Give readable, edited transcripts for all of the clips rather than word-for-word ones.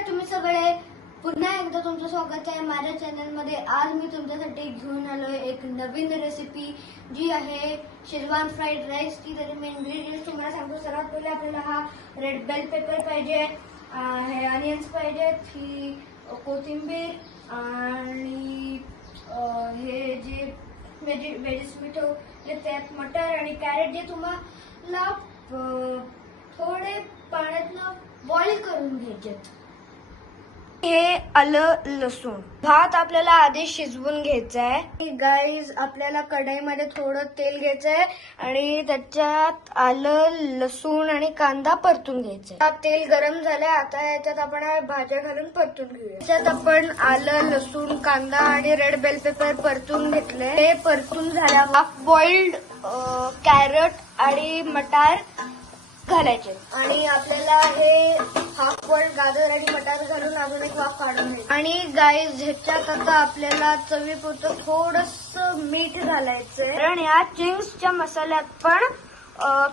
नमस्कार तुम्ही सगळे, पुन्हा एकदा तुमचं स्वागत आहे माझ्या चॅनलमध्ये। आज मी तुमच्यासाठी घेऊन आलोय एक नवीन रेसिपी जी आहे शेजवान फ्राईड राईस। ती त्याचे मेन इंग्रेडिएंट्स तुम्हाला सांगतो। सर्वात पहिले आपल्याला हा रेड बेल पेपर पाहिजे, हे अनियन्स पाहिजेत, ही कोथिंबीर आणि हे जे व्हेजेस मी ठेवले त्यात मटर आणि कॅरेट जे तुम्हाला थोडे पाण्यात बॉईल करून घ्यायचे। हे आलं लसूण, भात आपल्याला आधी शिजवून घ्यायचा आहे। गाईज आपल्याला कढईमध्ये थोडं तेल घ्यायचंय आणि त्याच्यात आलं लसूण आणि कांदा परतून घ्यायचा। तेल गरम झालंय, आता याच्यात आपण भाज्या घालून परतून घेऊया। याच्यात आपण आलं लसूण कांदा आणि रेड बेल पेपर परतून घेतले। हे परतून झाल्यावर हाफ बॉइल्ड कॅरट आणि मटार घालायचे आणि आपल्याला हे हाफ बॉइल्ड गाजर आणि मटार घालून अजून एक वाफ काढून घ्यायची। आणि गाईज ह्याच्यात आता आपल्याला चवीपुरतं थोडंसं मीठ घालायचंय, कारण या चिंग्सच्या मसाल्यात पण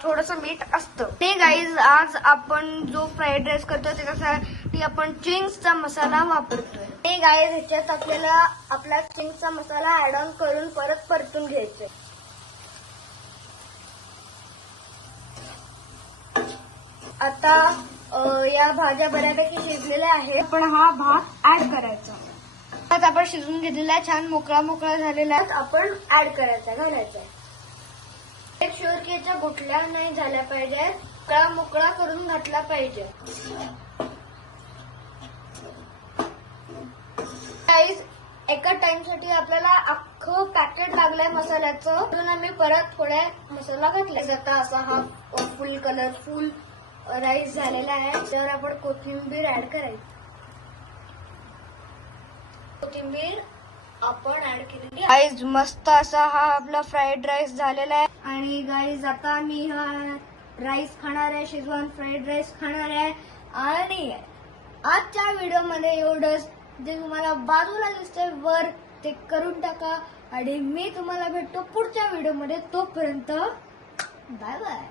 थोडंसं मीठ असतं। ते गाईज आज आपण जो फ्राईड राईस करतोय त्याच्यासाठी आपण चिंग्सचा मसाला वापरतोय। ते गाईज ह्याच्यात आपल्याला आपला चिंग्सचा मसाला ऍड ऑन करून परत परतून घ्यायचंय। आता या भाज्या बऱ्यापैकी शिजलेल्या आहेत, आपण हा भात ऍड करायचा। भात आपण शिजवून घेतलेला आहे, छान मोकळा मोकळा झालेला आहे, आपण ऍड करायचा घालायचा। एक शुअर की याच्या गुठल्या नाही झाल्या पाहिजे, मोकळा मोकळा करून घातला पाहिजे। गाईज एका टाइम साठी आपल्याला अख्खं पॅकेट लागलंय मसाल्याचं, म्हणून आम्ही परत थोड्या मसाला घातला। आता असा हा फुल कलरफुल राईस झालेला आहे, तर आपण कोथिंबीर ऍड करायची। कोथिंबीर आपण ऍड केलेली आहे। गाईज मस्त असा हा आपला फ्राईड राईस झालेला आहे। आणि गाईज आता मी हा राईस खाणार आहे, शेजवान फ्राईड राईस खाणार आहे। आणि आजच्या व्हिडिओ मध्ये एवढंच, जे तुम्हाला बाजूला दिसतंय वर ते करून टाका आणि मी तुम्हाला भेटतो पुढच्या व्हिडिओ मध्ये। तोपर्यंत बाय बाय।